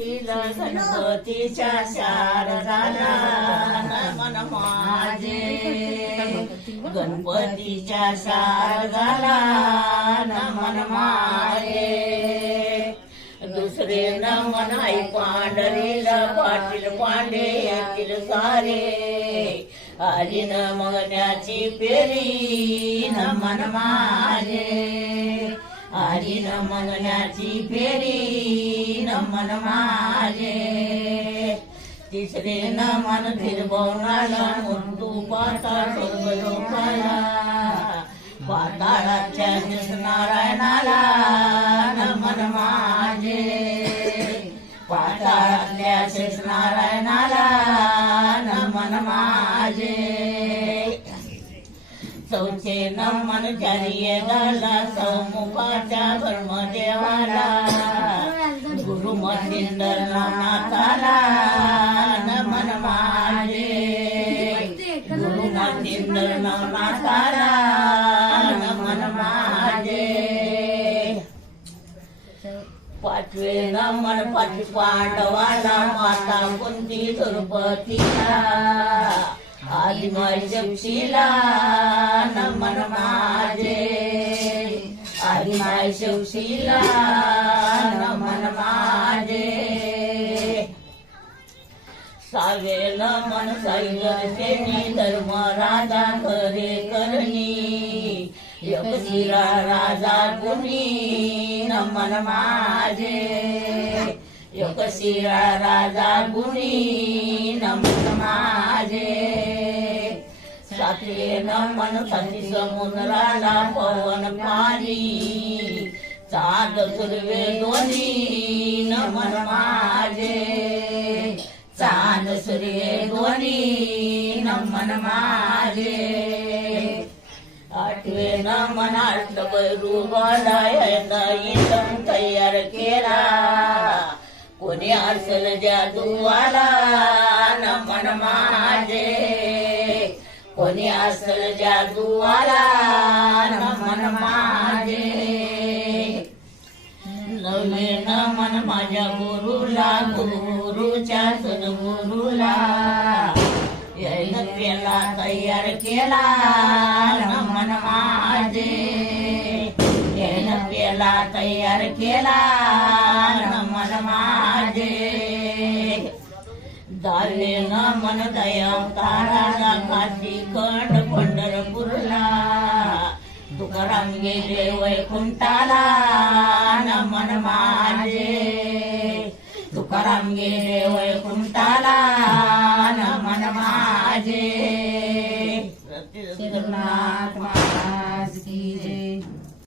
तिला गणपतीच्या शारदाला नमन माझे गणपतीच्या शारदाला नमन मारे दुसरे नमन आई पांढरीला पाटील पांडे यातील सारे आली न पेरी नमन मारे आली न फेरी नमन माझे तिसरे नमन फिरवणाला मुंतू पाताळ लोकाला पाताळाच्या नारायणाला नमन माझे पाताळातल्या नारायणाला नमन माझे चौथे नमन जारीय झाला समुखाच्या धर्मदेवाला गुरु मथिंदर नाथाला नमन माझे गुरु मथिंदर नाथाला नमन माझे पाचवे नमन पाच पांडवाला माता कुंती द्रौपदीला आदिमाई शक्तीला नमन माझे. आदिमाई शक्तीला नमन माझे. सावे नमन साईवर सेनी धर्म राजा खरे करणी. यकशिरा राजा गुणी नमन माझे. यकशिरा राजा गुणी नमन माझे सातवे नमन सती समुद्राला पवन पाणी चाद सुर्वे दोन्ही नमन माझे. चांद सूर्य दोन्ही नमन माझे. आठवे नमन आटलं बैरू तयार केला. कोणी असेल ज्या दुवाला माझे कोणी असल जादूवाला नमन माझे नवे नमन माझ्या गुरुला गुरुच्या सद्गुरुला. यायला केला तयार केला नमन माझे यायला केला तयार केला नमन माझे दावे नमन दया तारा काशी कंड पंढरपूरला. तुकाराम गेले वैकुंठाला नमन माझे. तुकाराम गेले वैकुंठाला नमन माझे. श्रीनाथ